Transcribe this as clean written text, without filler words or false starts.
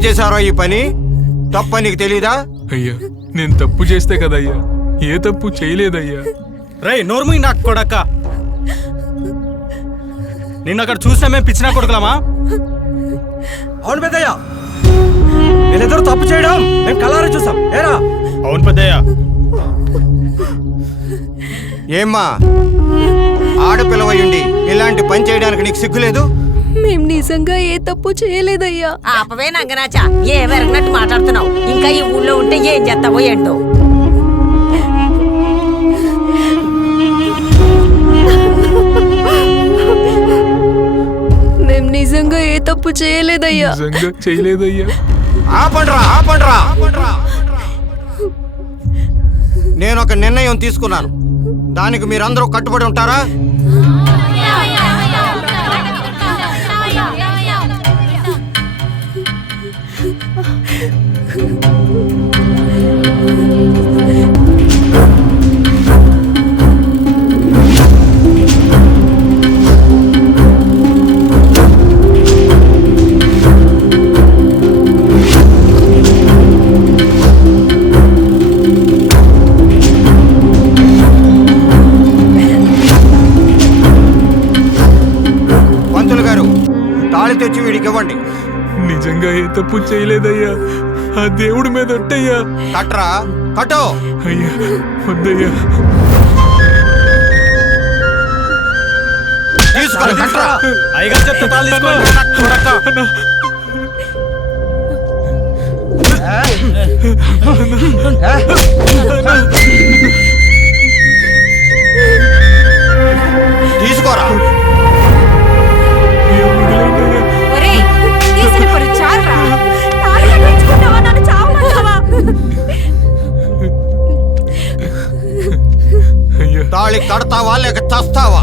ఎందుకు చేశారో ఈ పని? తప్ప నీకు తెలీదా? అయ్యా నేను తప్పు చేస్తే కదయ్యా, ఏ తప్పు చేయలేదయ్యా. రేయ్ నోర్మి నాకు కొడక, నిన్న అక్కడ చూసినా మేము పిచ్చినా కొడుకులమా? అవును పెద్దయ్య, వీళ్ళిద్దరూ తప్పు చేయడం మేము కలారా చూసాం. ఏరా? అవును పెద్దయ్య. ఏమ్మా ఆడపిల్లవయ్యుండి ఇలాంటి పని చేయడానికి నీకు సిగ్గులేదు? మేము నిజంగా ఏ తప్పు చేయలేదయ్యా. ఆపవే నంగనాచా, ఏ వెరగనట్టు మాట్లాడుతున్నావు? ఇంకా ఈ ఊళ్ళో ఉంటే ఏం చేస్తావో ఏంటో. మేము నిజంగా ఏ తప్పు చేయలేదయ్యా. నిజంగా చేయలేదయ్యా. ఆపండ్రా. నేను ఒక నిర్ణయం తీసుకున్నాను. దానికి మీరందరూ కట్టుబడి ఉంటారా? పంతులు గారు, తాళి తెచ్చి వీడికి ఇవ్వండి. నిజంగా ఏ తప్పు చేయలేదయ్యా. ఆ దేవుడి మీద ఒట్టయ్యా. కట్రా, కట్టో. అయ్యా వద్దయ్యా. తీసుకొని కట్రా. అయ్యగారు చెప్తే తాళి తీసుకోండి. కొడక. తీసుకోరా. ఒరేయ్, తీసిన పని చాలురా. తాళి కట్టించుకుంటావా? నన్ను చావమంటావా? అయ్యా తాళి కడతావా లేక చస్తావా?